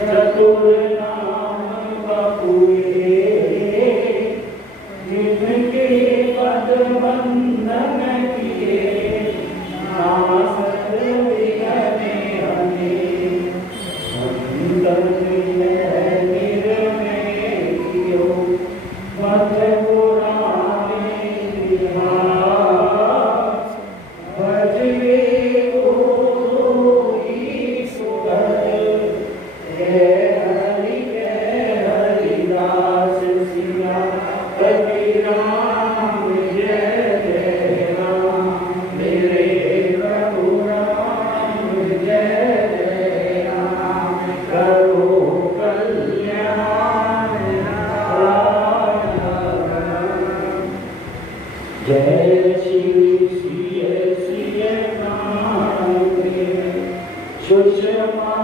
चतुर नाम बपुए, जिनके पद बंधन किए, नासत विघ्ने अनेक। अंतर निर्णय कियो, मत पुराणे इतिहास। भजवे गोई सुगत, हे हरि हरिदास। सिया पति राम जय जय राम, मेरे प्रभु राम जय जय राम। करो कल्याण राम। जय श्री सिय सिय नाम, सुषमा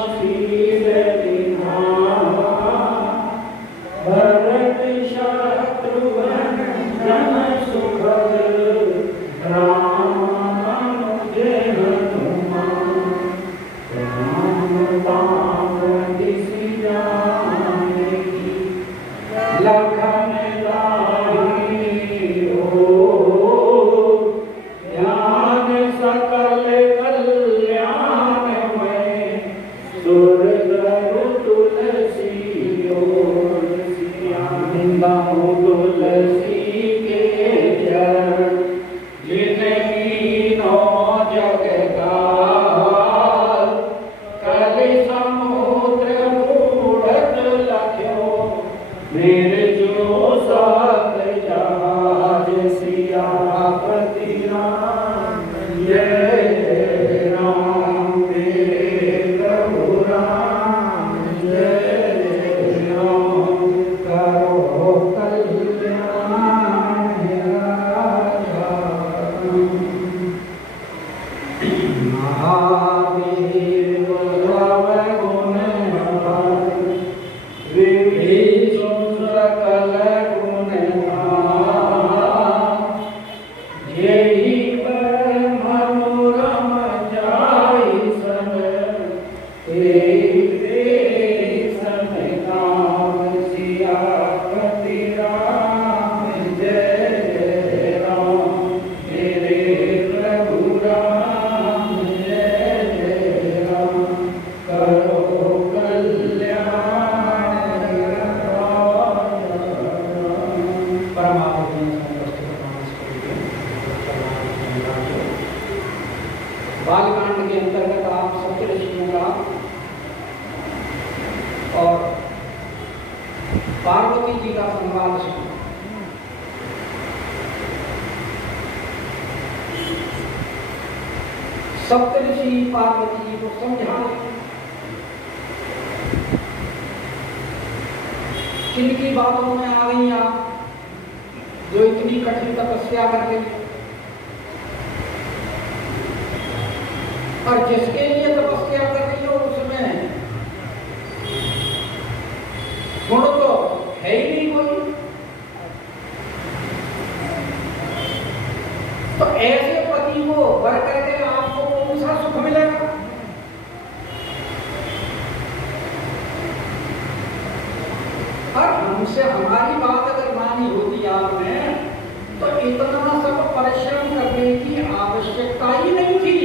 शील विधान। भरत शत्रुघ्न जन सुखद, राम अनुज हनुमान। राम पावन सिया की, लखन लाही हो। ध्यान सकल कल्याण में, सुर गरु तुलसी ओर। सिया निंदाऊं तुलसी के चरण, जिनकी नौ जग काल। कलि समुद्र मूढ़त लख्यो, मेरे जो साथ जहाज। सियापति राम जय जय राम, मेरे प्रभु राम जय जय राम। करो कल्याण राम। महावीर भव गुण गान, विभीषण सकल गुण गान। जेहि पर मनोरम जाहि सन, तेहि तेहि सन काम। सियापति राम जय जय राम, मेरे प्रभु राम जय जय राम। करो कल्याण राम। परमात्मा बालकांड के अंतर्गत आप सप्तऋषियों का और पार्वती जी का संवाद सुना। सप्तऋषि पार्वती जी को समझा किनकी बातों में आ गई आप, जो इतनी कठिन तपस्या कर रही है, और जिसके लिए तपस्या कर रही हो उसमें गुण तो है ही नहीं कोई। तो ऐसे पति को वर करके आपको कौन सा सुख मिलेगा? और हमसे हमारी बात अगर मानी होती आपने, तो इतना सब परिश्रम करने की आवश्यकता ही नहीं थी।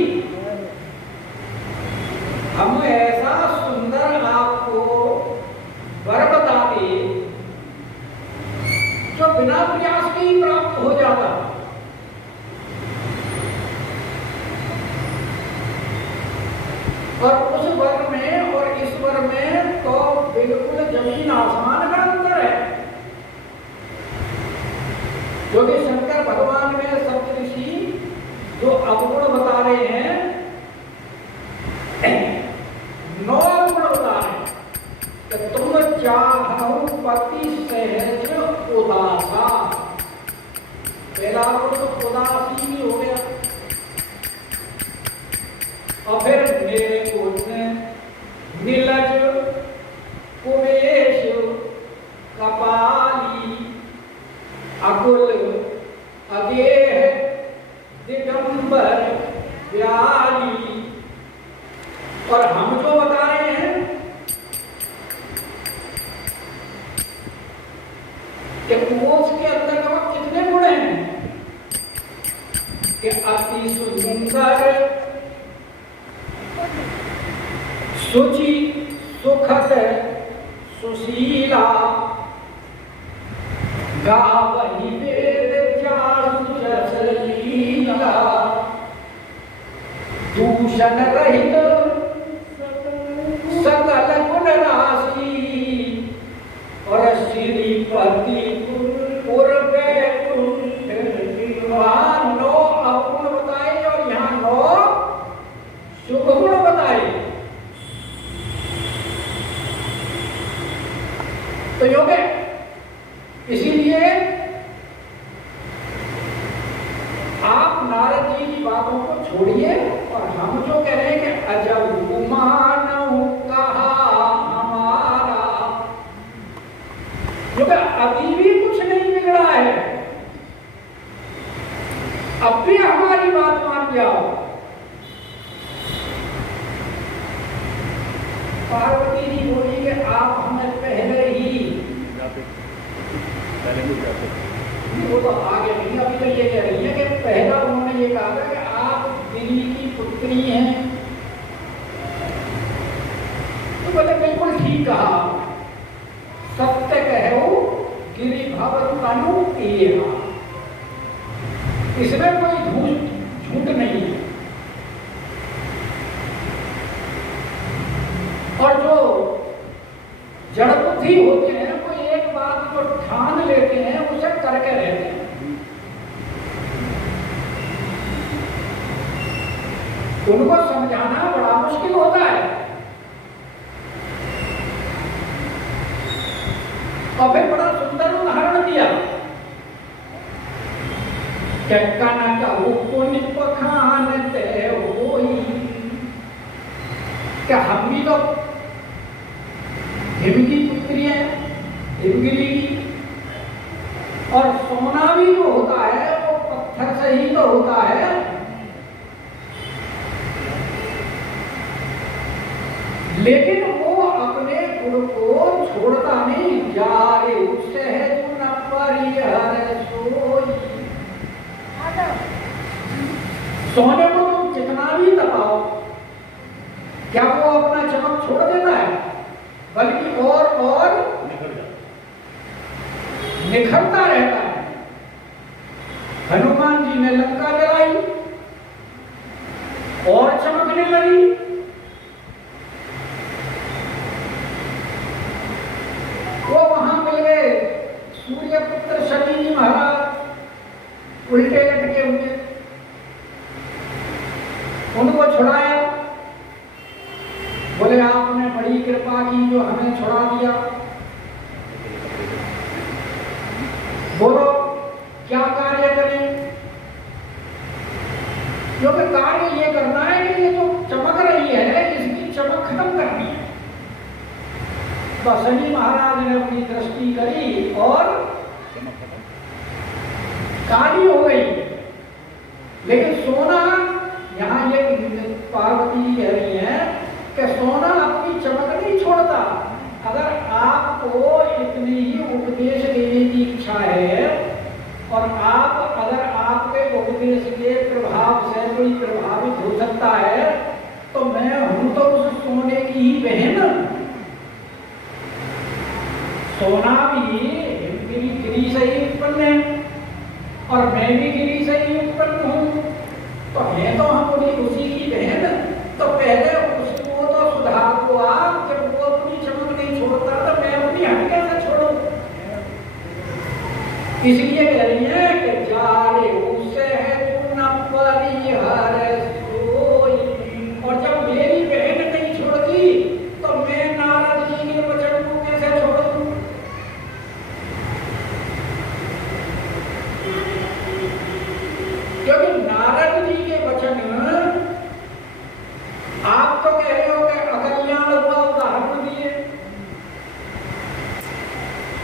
हम ऐसा सुंदर आपको वर बताते जो बिना प्रयास के ही प्राप्त हो जाता। और उस वर में और इस वर में तो बिल्कुल जमीन आसमान का अंतर है। क्योंकि शंकर भगवान में सप्तऋषि जो अवगुण बता रहे हैं, 9 गुण बता रहे हैं कि तुम चाहु पति सहज उदासा। पहला गुण तो उदासी ही हो गया, और फिर मेरे गुण नीलज कुमेश कपाली अकुल अगेह दिगंबर व्याली। और हम जो बता रहे हैं सुंदर सुचि सुखद सुशीला गावहि वेद चारु जस लीला दूषण रहित सकल गुण राशि और श्रीपति पूर्वे वहाँ 9 अवगुण बताए और यहाँ 9 शुभ गुण बताए। तो योग है, इसीलिए आप नारद जी की बातों को छोड़िए और हम जो कह रहे हैं कि अजब मानव कहा हमारा, योग अभी भी कुछ नहीं बिगड़ा है, अब भी हमारी बात मान जाओ। पार्वती जी बोली कि आप हमें पहले ही वो तो आगे नहीं, अभी तो ये कह रही है कि पहला उन्होंने ये कहा था कि आप गिरी की पुत्री हैं, तो बोले बिल्कुल ठीक कहा, सत्य कहो गिरी भवन तनु एहा, इसमें कोई झूठ नहीं है। और जो जड़ बुद्धि होते हैं वो एक बात को ठान लेते हैं, उसे करके रहते हैं। उनको समझाना बड़ा मुश्किल होता है। और फिर बड़ा सुंदर उदाहरण दिया, कनक पुण्य पखानते होई, क्या हम भी तो हिम की पुत्री है, हिमगिरी की, और सोना भी जो होता है वो पत्थर से ही तो होता है। लेकिन वो अपने गुण को छोड़ता नहीं, जारे उससे है जो न परिहर सोई। सोने को तुम जितना भी दबाओ, क्या वो अपना चमक छोड़ देता है? बल्कि और निखरता रहता है। हनुमान जी ने लंका जलाई और चमकने लगी। वो वहां मिल गए सूर्यपुत्र शनि जी महाराज, उल्टे लटके हुए, उनको छुड़ाया। बोले आपने बड़ी कृपा की जो हमें छुड़ा दिया, बोलो क्या कार्य करें? क्योंकि कार्य ये करना है कि ये जो चमक रही है इसकी चमक खत्म करनी है। तो शनि महाराज ने अपनी दृष्टि करी और काली हो गई। लेकिन सोना, यहाँ ये पार्वती कह रही है कि सोना अपनी चमक नहीं छोड़ता। अगर आपको इतनी ही उपदेश देने की इच्छा है और आप अगर आपके उपदेश के प्रभाव से कोई प्रभावित हो सकता है, तो मैं हूं तो उस सोने की ही बहन। सोना भी गिरी से ही उत्पन्न है और मैं भी गिरी से ही उत्पन्न हूं, तो है तो हम उसी की बहन। तो पहले उसको तो सुधार को आप, जब वो अपनी चमक नहीं छोड़ता तो मैं अपनी हट कैसे छोड़ूं? इसलिए कह रही है कि जारे उससे है जो न परिहर सोई। और जब मेरी बहन नहीं छोड़ती तो मैं नारद जी के वचन को कैसे छोड़ूं? क्योंकि नारद जी के वचन आप तो कह रहे हो कि अकल्याण हुआ, उदाहरण दिए,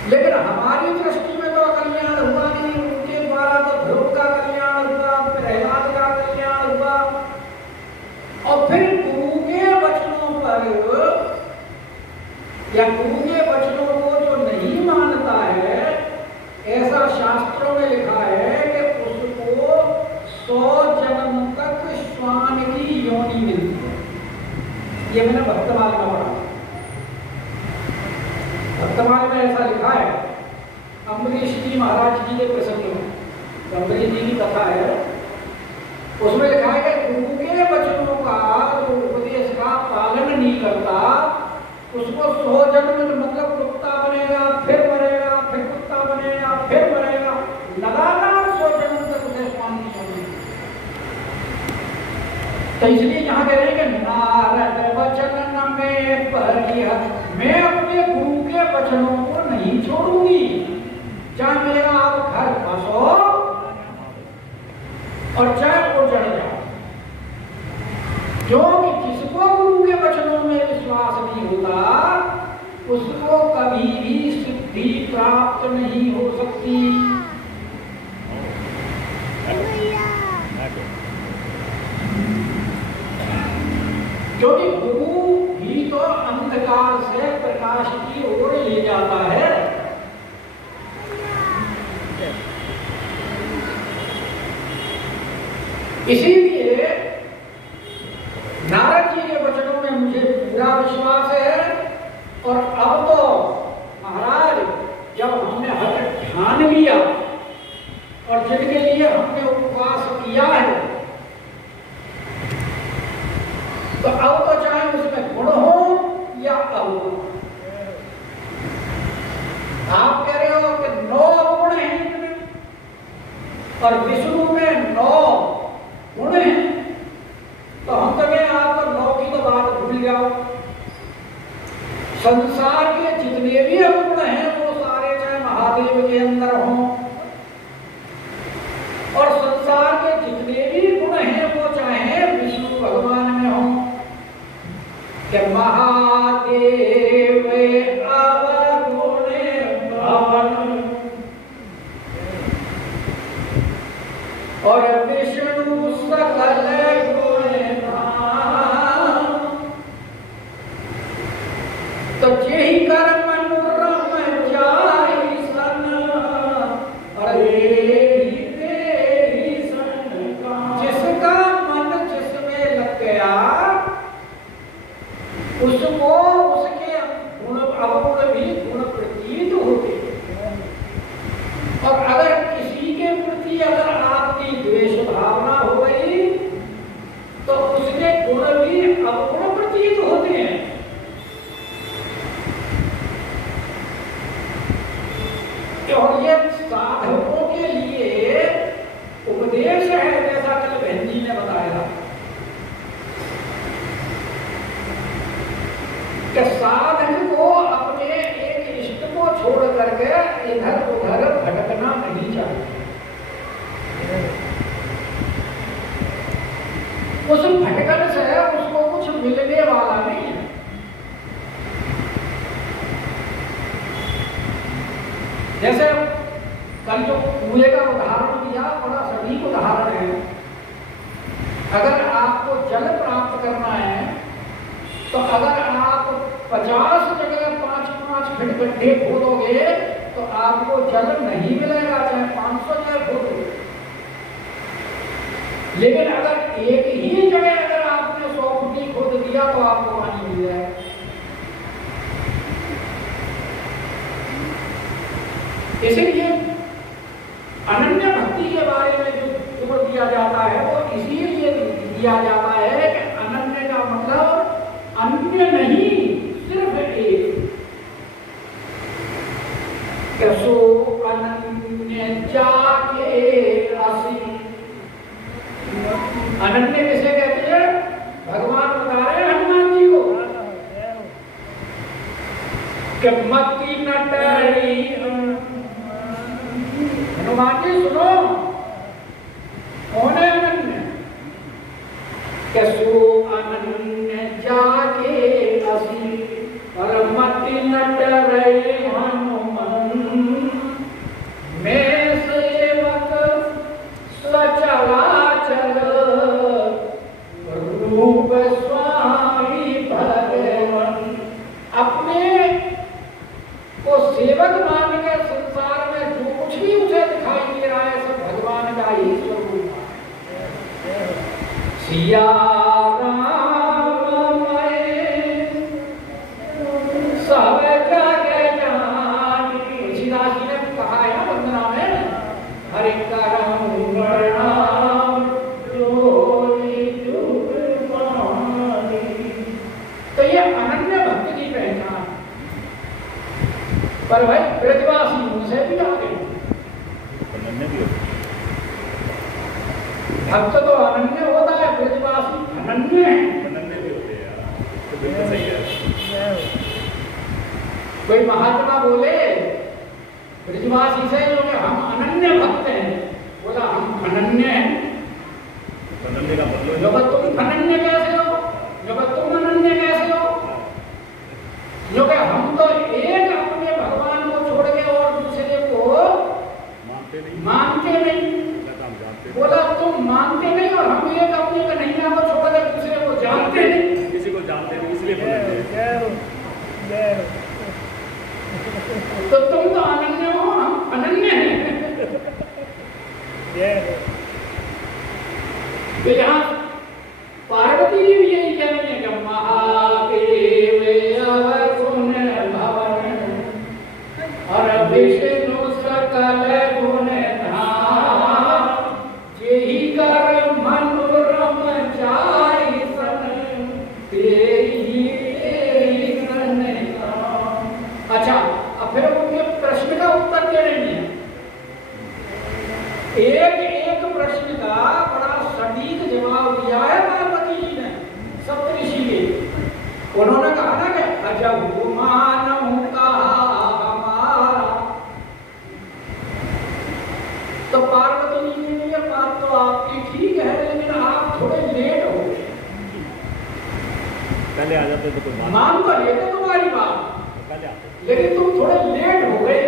लेकिन हमारी दृष्टि में तो अकल्याण हुआ नहीं। उनके द्वारा तो ध्रुव का कल्याण हुआ, प्रहलाद का कल्याण हुआ। और फिर गुरु के वचनों पर या गुरु के वचनों को जो नहीं मानता है, ऐसा शास्त्रों में लिखा है कि उसको 100 जन्म तक ये मैंने भक्तमाल में पढ़ा। भक्तमाल में ऐसा लिखा है, अम्बरीश जी महाराज जी के प्रसंग में, अम्बरीश जी की कथा है, उसमें लिखा है कि गुरु के वचनों का जो उपदेश का पालन नहीं करता उसको 100 जन्म मतलब कुत्ता बनेगा, फिर मरेगा, फिर कुत्ता बनेगा, फिर मरेगा, लगातार 100 जन्म तक उसे स्वामी नहीं छोड़ेगा। तो इसलिए यहाँ कह रहे हैं कि नारद वचन न में परिहर, मैं अपने गुरु के वचनों को नहीं छोड़ूंगी, चाहे मेरा आप घर बसो और चाहे वो जड़ जाओ। क्योंकि जिसको गुरु के वचनों में विश्वास नहीं होता उसको कभी भी सिद्धि प्राप्त नहीं हो सकती। क्योंकि गुरु ही तो अंधकार से प्रकाश की ओर ले जाता है। इसीलिए नारद जी के वचनों में मुझे पूरा विश्वास है। और अब तो महाराज जब हमने हर ध्यान लिया और जिनके लिए हमने उपवास किया है, तो अब तो चाहे उसमें गुण हो या अवगुण। आप कह रहे हो कि 9 गुण हैं और विष्णु में 9 गुण हैं, तो हम तो कहें आप तो 9 की तो बात भूल जाओ। संसार के जितने भी अवगुण हैं वो सारे चाहे महादेव के अंदर हों, और संसार के जितने भी गुण हैं वो चाहे विष्णु भगवान में हों। कि महादेव अवगुण भवन और विष्णु सकल गुण धाम, तो जेहि कर मनोरम जाहि सन, जिसका मन जिसमें लग गया उसको उसके गुण अवगुण भी गुण प्रतीत होते हैं। और अगर किसी के प्रति अगर आपकी द्वेष भावना हो गई तो उसके गुण भी अवगुण प्रतीत होते हैं। और ये साधकों के लिए उपदेश है, जैसा कल बहन जी ने बताया कि साधक को अपने एक इष्ट को छोड़ करके इधर उधर भटकना नहीं चाहिए। उस भटकन से उसको कुछ मिलने वाला नहीं है। जैसे कल जो कुएं का उदाहरण दिया बड़ा सटीक उदाहरण है। अगर आपको जल प्राप्त करना है तो अगर आप 50 जगह 5-5 फीट गड्ढे खोदोगे तो आपको जल नहीं मिलेगा, चाहे 500 जगह खोदोगे। लेकिन अगर एक ही जगह अगर आपने 100 फुटी खोद दिया तो आपको पानी मिल जाएगा। इसलिए अनन्य भक्ति के बारे में जो जोर दिया जाता है वो इसीलिए दिया जाता है कि अनन्य का मतलब अन्य नहीं, सिर्फ एक। कैसो अनन्य जाके असी, अनन्य किसे कहते हैं? भगवान बता रहे हैं हनुमान जी को कि मति न डरी। हनुमान जी सुनो, कौन है अनन्य? कैसो अनन्य जाके असी और मति न डरे हनुमान, मैं सेवक सचराचर रूप स्वामी भगवान। अपने को सेवक मान के संसार में जो कुछ भी उसे दिखाई दे रहा है सब भगवान का ही स्वरूप है। सिया राम मैं पर भाई ब्रजवासी उनसे भी आगे अनन्य भी होते भक्त तो अनन्य होता है, ब्रजवासी अनन्य है। अनन्य भी होते हैं यार, तो बिल्कुल सही है। कोई महात्मा बोले ब्रजवासी से लोग हम अनन्य भक्त हैं, बोला हम अनन्य हैं। अनन्य का मतलब जो तुम अनन्य कैसे हो, जो तुम अनन्य कैसे हो, जो कि हम तो एक अपने भगवान को छोड़ के और दूसरे को मानते नहीं। बोला तुम मानते नहीं और हम एक अपने कन्हैया को छोड़ के दूसरे को जानते नहीं। किसी को जानते नहीं इसलिए तो तुम तो अनन्य हो, हम अनन्य हैं। तो यहाँ पार्वती जी भी यही कह रही है कि महादेव अवगुण भवन और विष्णु सकल गुण धाम, जेहि कर मनोरम जाय सन तेहि सन काम। अच्छा, अब फिर उनके प्रश्न का उत्तर दे रही है। एक एक प्रश्न का बड़ा सटीक जवाब दिया है पार्वती जी ने सप्तऋषि के। उन्होंने कहा ना कि अजब मानव का हमारा, तो पार्वती जी ने ये बात तो आपकी ठीक है, लेकिन आप थोड़े लेट हो गए। पहले आ जाते तो कोई मान तो लेते तुम्हारी बात, पहले आते, लेकिन तुम थोड़े लेट हो गए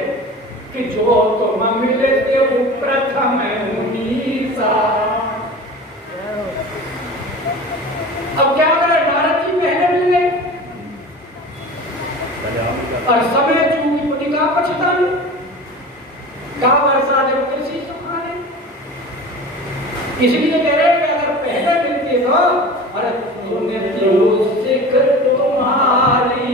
कि जो तुम मिलते वो प्रथम मुनीसा। अब क्या करें, नारद जी पहले मिल गए और समय चूकी पुनिका पछताई का वर्षा जब कृषि संभाले। इसलिए कह रहे हैं कि अगर पहले मिलते तो अरे तुमने तो सिख तुम्हारी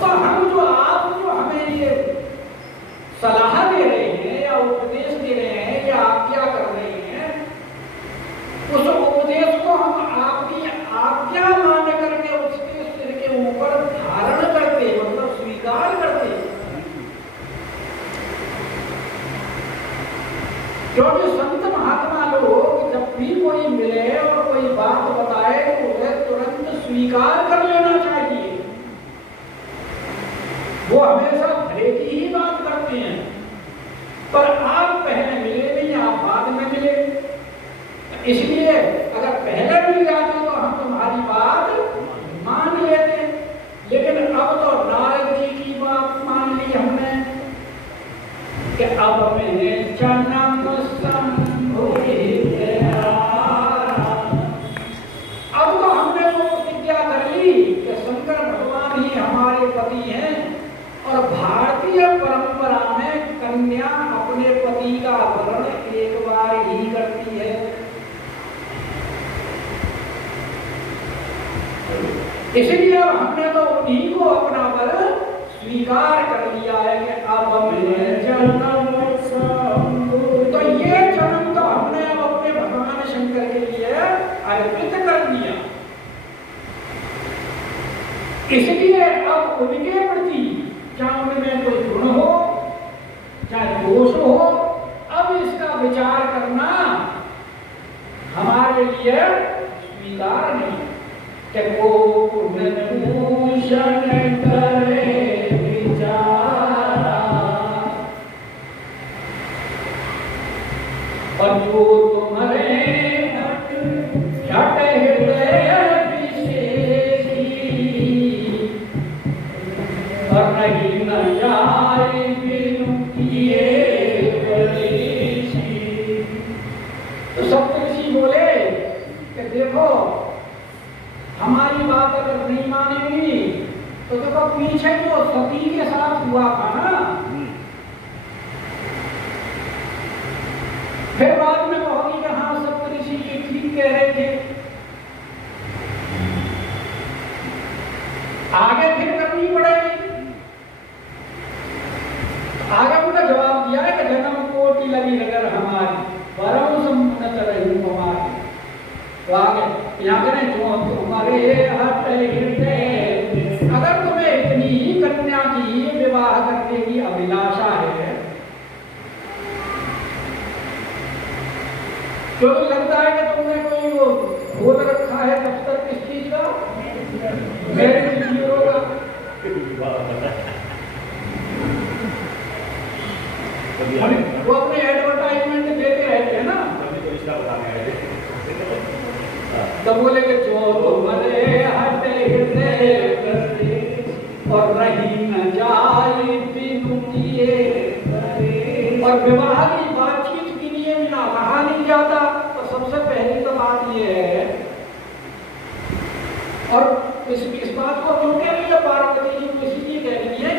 तो हम जो आप जो हमें ये सलाह दे रहे हैं या उपदेश दे रहे हैं या आज्ञा कर रहे हैं, उस उपदेश को हम आपकी आज्ञा मान करके उसके सिर के ऊपर धारण करते, मतलब स्वीकार करते। क्योंकि संत महात्मा लोग जब भी कोई मिले और कोई बात बताए तो उन्हें तुरंत स्वीकार कर लेना चाहिए। वो हमेशा भले की ही बात करते हैं। पर आप पहले मिले नहीं, आप बाद में मिले, इसलिए अगर पहले मिल जाते तो हम तुम्हारी बात मान लेते। लेकिन अब तो नारद जी की बात मान ली हमने कि अब मैंने जन्म अब तो हमने वो प्रतिज्ञा कर ली कि शंकर भगवान ही हमारे पति हैं। और भारतीय परंपरा में कन्या अपने पति का वरण एक बार ही करती है। इसलिए अब हमने तो उन्हीं को अपना वर स्वीकार कर लिया है कि अब मैं जन्म तो ये जन्म तो हमने अब अपने भगवान शंकर के लिए अर्पित कर दिया। इसलिए अब उनके प्रति चाहे उनमें कोई गुण हो चाहे दोष हो, अब इसका विचार करना हमारे लिए स्वीकार नहीं। कि को भूषण करे विचारा और जो तुम्हारे झट हृदय विशेषी और नहीं न जाए बिनु किए बलेशी। तो सप्तऋषि बोले कि देखो हमारी बात अगर नहीं मानेंगी तो देखो पीछे जो सती के साथ हुआ था ना, फिर बाद में कहोगी कि हाँ सप्तऋषि जी ठीक कह रहे थे। आगे फिर करनी पड़ेगी। आगे उनका जवाब दिया है कि जन्म कोटि लगी नगर हमारी परम सम्मत रही हमारी। तो आगे यहाँ करें जो तुम्हारे हट हृदय, अगर तुम्हें इतनी ही क्योंकि लगता है कि तुमने कोई वो खोल रखा है दफ्तर किस चीज का, मेरे ब्यूरो का। वो अपने एडवर्टाइजमेंट देते रहते हैं ना, तो बोले कि जो मरे हटे और रही न जाए बिनु किए, और विवाह की बातचीत के लिए ना रहा नहीं जाता। तो सबसे पहली तो बात ये है, और इस बात को क्यों कह रही है पार्वती जी को, इसलिए कह रही है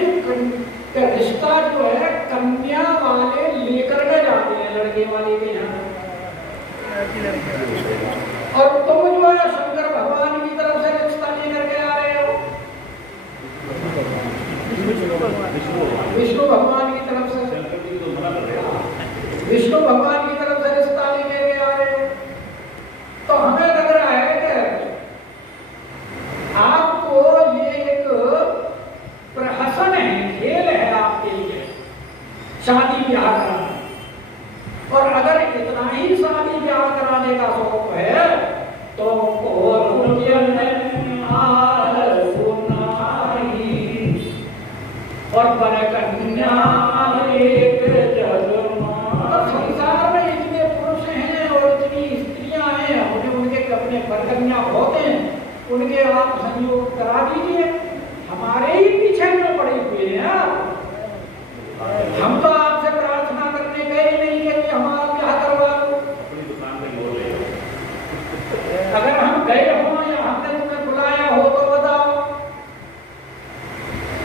कि रिश्ता जो है कन्या वाले लेकर के जाते हैं लड़के वाले के यहाँ, और तुम जो है शंकर भगवान की तरफ से रिश्ता लेकर के आ रहे हो, विष्णु भगवान की तरफ से, विष्णु भगवान की तरफ से रिश्ता लेकर के आ रहे हो। तो हमें लग रहा है कि आपको ये एक प्रहसन है, खेल है आपके लिए शादी ब्याह कराना। और अगर इतना ही शादी ब्याह कराने का शौक है तो और पर कन्या एक संसार में इतने पुरुष हैं और इतनी स्त्रियां हैं, उनके अपने पर कन्या बहुत हैं, उनके आप संयोग करा दीजिए। हमारे ही पीछे में पड़े हुए हैं आप। हम तो आपसे प्रार्थना करने गए नहीं कि हमारा ब्याह करवा दो। अगर हम गए हो या हमने तुम्हें बुलाया हो तो बताओ,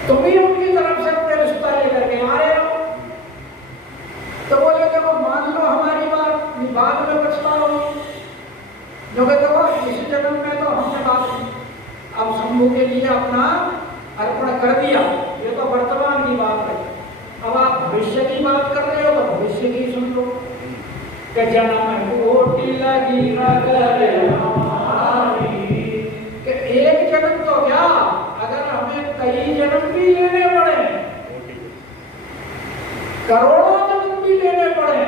तुम ही उनकी तरफ से अपने रिश्ता लेकर के आ रहे हो। तो बोले देखो मान लो हमारी बात, बाद में पछताओगे। जो कहते हो इस जन्म में तो हमने बात अब शंभू के लिए अपना अर्पण कर दिया, ये तो वर्तमान की बात है। अब आप भविष्य की बात कर रहे हो तो भविष्य की सुन लो कि जन्म कोटि लगी कि एक जन्म तो क्या, अगर हमें कई जन्म भी लेने पड़े, करोड़ों जन्म भी लेने पड़े,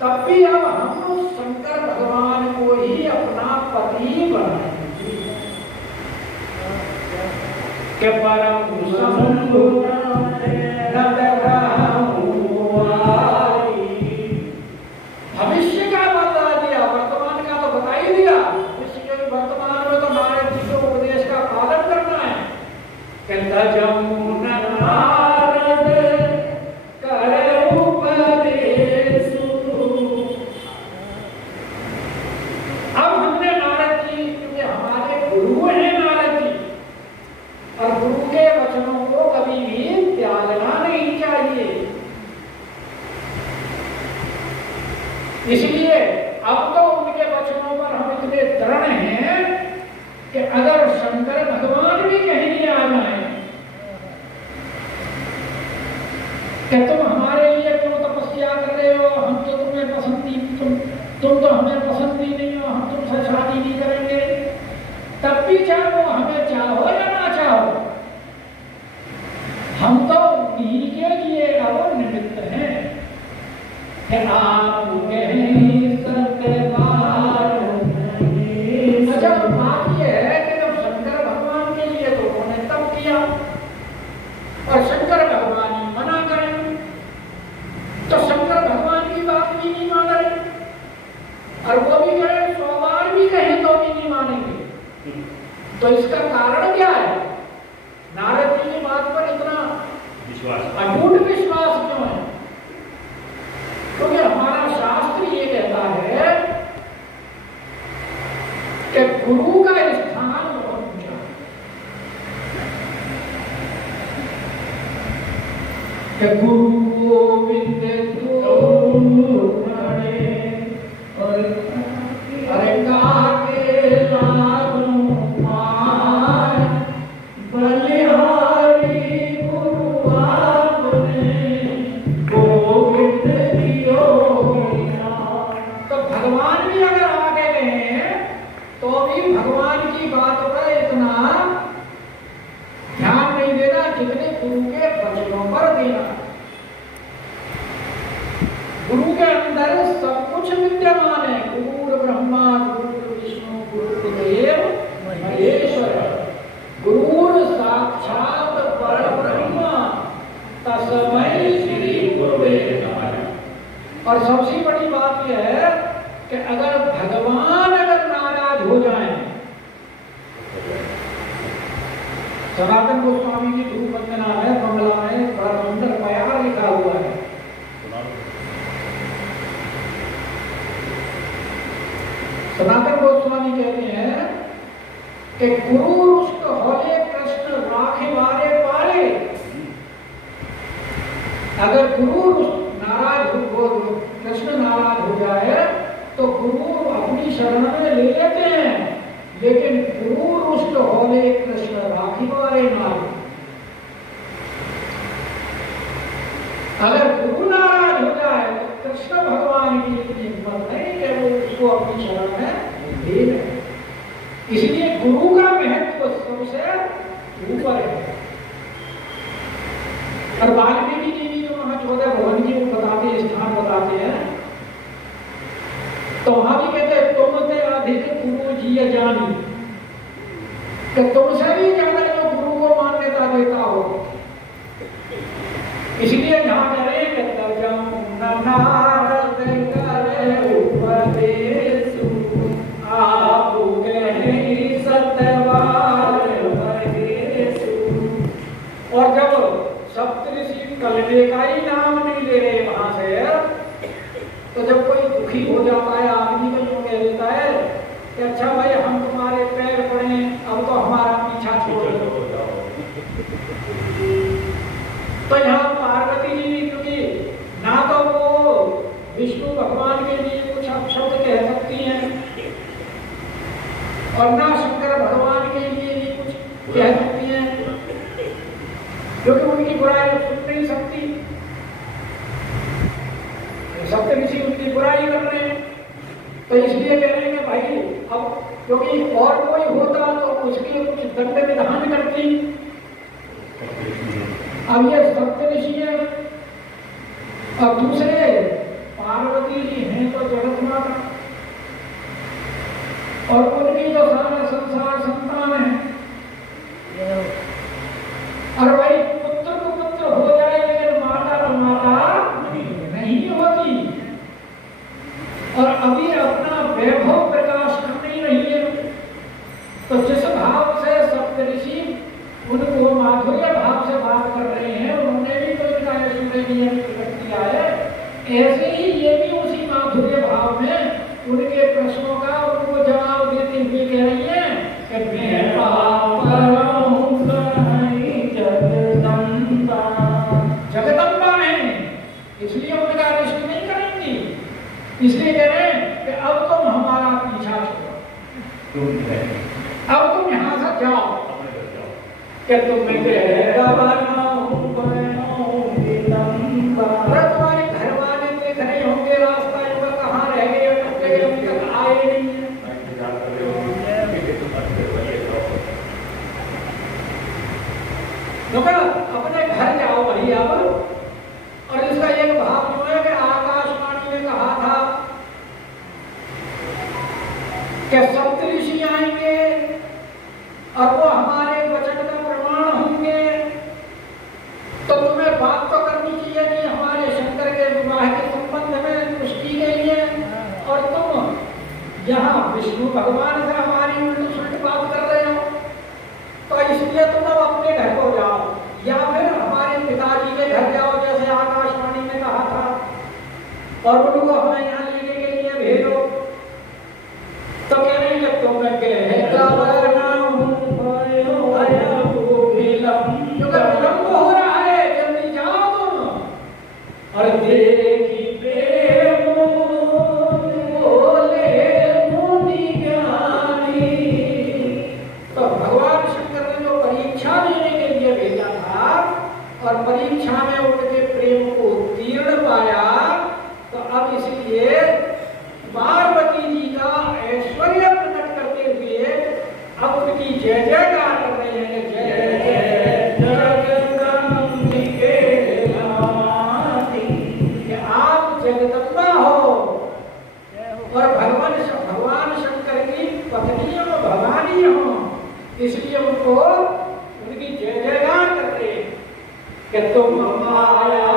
तब भी अब हम शंकर भगवान को ही अपना पति बनाएंगे। के परम शंभु भविष्य का बता दिया, वर्तमान का तो बता ही दिया। भविष्य के वर्तमान में तो नारद जी के उपदेश का पालन करना है। कहता जमुना नारद करे उपदेश। अब हमने नारद जी, क्योंकि हमारे गुरु हैं नारद जी, और गुरु के वचनों को कभी भी त्यागना नहीं चाहिए। इसलिए अब तो उनके वचनों पर हम इतने दृढ़ हैं कि अगर शंकर भगवान भी कहीं आ जाए कि तुम हमारे लिए क्यों तपस्या कर रहे हो, हम तो तुम्हें पसंद ही, तुम तो हमें पसंद ही नहीं हो, हम तुमसे शादी नहीं करेंगे, तब भी चाहे वो हमें चाहो या ना चाहो, हम तो उन्हीं के लिए अब निमित्त हैं। आप अच्छा बात यह है कि जब शंकर भगवान के लिए तो उन्होंने तब किया और शंकर भगवान ही मना करें तो शंकर भगवान की बात भी नहीं मान रहे, और वो भी कहें 100 बार भी कहें तो भी नहीं मानेंगे। तो इसका कारण क्या है? नारद जी की बात पर इतना अटूट विश्वास क्यों है? क्योंकि हमारा शास्त्र ये कहता है कि गुरु का स्थान बहुत ऊंचा है। गुरु गोविंद अरे काके लागू पार बलिहारी गुरु आपने गोविंद दियो। तो भगवान भी अगर आ गए हैं तो भी भगवान की बात पर इतना ध्यान नहीं देना जितने गुरु के वचनों पर देना। गुरु के अंदर सब कुछ विद्यमान है, सनातन गोस्वामी कहते हैं कि गुरु रुष्ट होले कृष्ण राखे मारे पारे। अगर गुरु नाराज हो, कृष्ण नाराज हो जाए तो गुरु अपनी शरण में ले लेते हैं, लेकिन गुरु रुष्ट होले कृष्ण राखी मारे नारे। अगर गुरु नाराज हो जाए तो कृष्ण भगवान की इतनी हिम्मत नहीं कि वो उसको अपनी शरण में ले लें। इसलिए गुरु का महत्व सबसे ऊपर है। और वाल्मीकि जी भी जो वहां 14 भवन की बताते स्थान बताते हैं, तो वहां भी कहते हैं तुमसे अधिक गुरु जी जानी, कि तुमसे भी ज्यादा जो गुरु को मान्यता देता हो। इसलिए जहां कह रहे हैं कि नारद करे उपदेश आप गए सतवार महेश। और जब सप्तऋषि कलवे का ही नाम नहीं ले रहे वहां से, तो जब कोई दुखी हो जाता है आदमी को यूं कह देता है कि अच्छा भाई हम तुम्हारे पैर पड़े, अब तो हमारा पीछा छोड़ दो। तो यहाँ पार्वती जी, क्योंकि ना तो वो विष्णु भगवान के लिए कुछ अपशब्द कह सकती हैं और ना शंकर भगवान के लिए भी कुछ कह सकती हैं, क्योंकि उनकी बुराई सुन नहीं सकती। सप्तऋषि उनकी बुराई कर रहे हैं, तो इसलिए कह रहे हैं कि भाई अब क्योंकि और कोई होता तो उसके कुछ दंड विधान करती। अब ये सप्तऋषि है और दूसरे पार्वती जी हैं तो जगत माता, और उनकी जो सारा संसार संतान है। और भाई पुत्र को पुत्र हो जाए लेकिन माता तो माता नहीं होती। और अभी अपना वैभव प्रकाश कर नहीं रही है, तो जिस भाव से सप्तऋषि उनको माधुर्य भाव से बात कर रहे हैं, उन्होंने भी तो इनका ऐश्वर्य प्रकट किया है, ऐसे ही ये भी उसी माधुर्य भाव में उनके प्रश्नों का उनको जवाब देते हुए कह रही है कि मैं जगदम्बा है, इसलिए उनका रिश्त नहीं करेंगी। इसलिए कह रहे हैं कि अब तुम हमारा पीछा छोड़ो, अब तुम यहाँ से जाओ, कि तुम्हारे घर वाले देख रहे होंगे रास्ता युवा कहाँ रह गए, अटक गए, अभी तक आए नहीं है। अपने घर जाओ भाई अब। और इसका एक भाव जो है कि आकाशवाणी ने कहा था कि सप्तऋषि आएंगे और वो हमारे वचन का प्रमाण होंगे, तो तुम्हें बात तो करनी चाहिए कि हमारे शंकर के विवाह के संबंध में पुष्टि के लिए, और तुम यहाँ विष्णु भगवान से हमारी उल्टी सुलट बात कर रहे हो। तो इसलिए तुम अब अपने घर को जाओ या फिर हमारे पिताजी के घर जाओ, जैसे आकाशवाणी में कहा था, और उनको हमें यहाँ लेने के लिए भेजो। तो कह रहे हैं कि तुम विलंब हो रहा है, जल्दी जाओ तुम। और देखी प्रेम बोले मुनि ज्ञानी। तो भगवान शंकर ने जो परीक्षा देने के लिए भेजा था और परीक्षा में उनके प्रेम को उत्तीर्ण पाया, तो अब इसलिए पार्वती जी का ऐश्वर्य प्रकट करते हुए अब उनकी जय जयकार कर रहे हैं। जय जय जगदम्बिके कि आप जगदम्बा हो और भगवान शंकर की पत्नी हो, भवानी हो, इसलिए उनको उनकी जय जयकार कर रहे हैं कि तुम माया